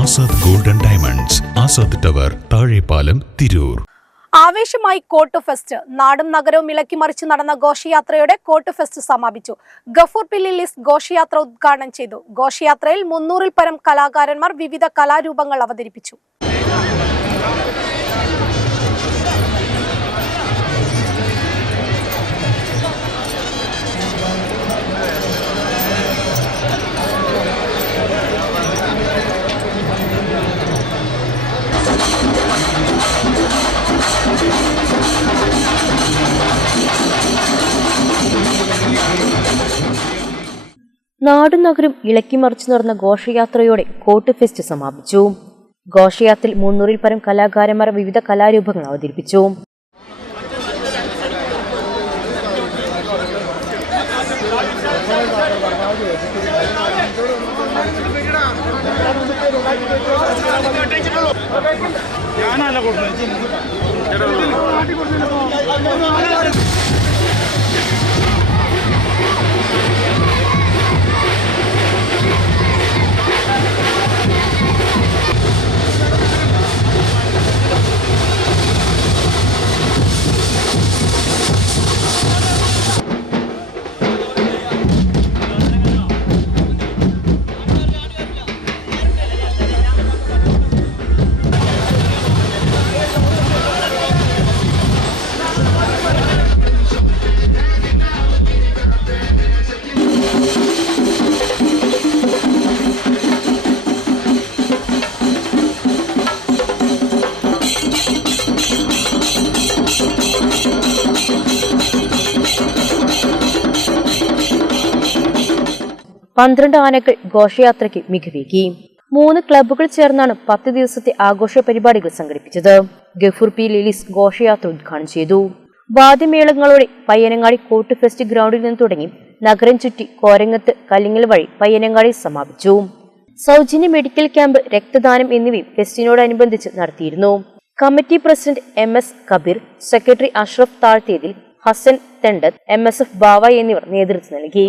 Azad golden diamonds, Azad tower, Thazhepalam, Tirur. ആവേശമായി കോട്ട് fest. നാടും നഗരവും ഇളക്കിമറിച്ച് നടന്ന ഘോഷയാത്രയോടെ കോട്ട് ഫെസ്റ്റ് സമാപിച്ചു. ഗഫൂർ പി ലില്ലീസ് ഘോഷയാത്ര ഉദ്ഘാടനം ചെയ്തു. ഘോഷയാത്രയിൽ 300-ൽ പരം കലാകാരന്മാർ വിവിധ കലാരൂപങ്ങൾ അവതരിപ്പിച്ചു. നാടും നഗരം ഇളക്കിമറിച്ചു നടന്ന ഘോഷയാത്രയോടെ കോട്ട് ഫെസ്റ്റ് സമാപിച്ചു. ഘോഷയാത്രയിൽ 300-ൽ പരം കലാകാരന്മാർ വിവിധ കലാരൂപങ്ങൾ അവതരിപ്പിച്ചു. പന്ത്രണ്ട് ആനകൾ ഘോഷയാത്രയ്ക്ക് മികവേകി. 3 ക്ലബ്ബുകൾ ചേർന്നാണ് 10 ദിവസത്തെ ആഘോഷ പരിപാടികൾ സംഘടിപ്പിച്ചത്. ഗഫൂർ പി ലില്ലീസ് ഘോഷയാത്ര ഉദ്ഘാടനം ചെയ്തു. വാദ്യമേളങ്ങളോടെ പയ്യനങ്ങാടി കോട്ട് ഫെസ്റ്റ് ഗ്രൗണ്ടിൽ നിന്ന് തുടങ്ങി നഗരം ചുറ്റി കോരങ്ങത്ത് കല്ലിങ്ങൽ വഴി പയ്യനങ്ങാടി സമാപിച്ചു. സൗജന്യ മെഡിക്കൽ ക്യാമ്പ്, രക്തദാനം എന്നിവയും ഫെസ്റ്റിനോടനുബന്ധിച്ച് നടത്തിയിരുന്നു. Committee president MS Kabeer, secretary Ashraf Thazhthethil, Hasan Thendath, MSF Bava എന്നിവർ നേതൃത്വം നൽകി.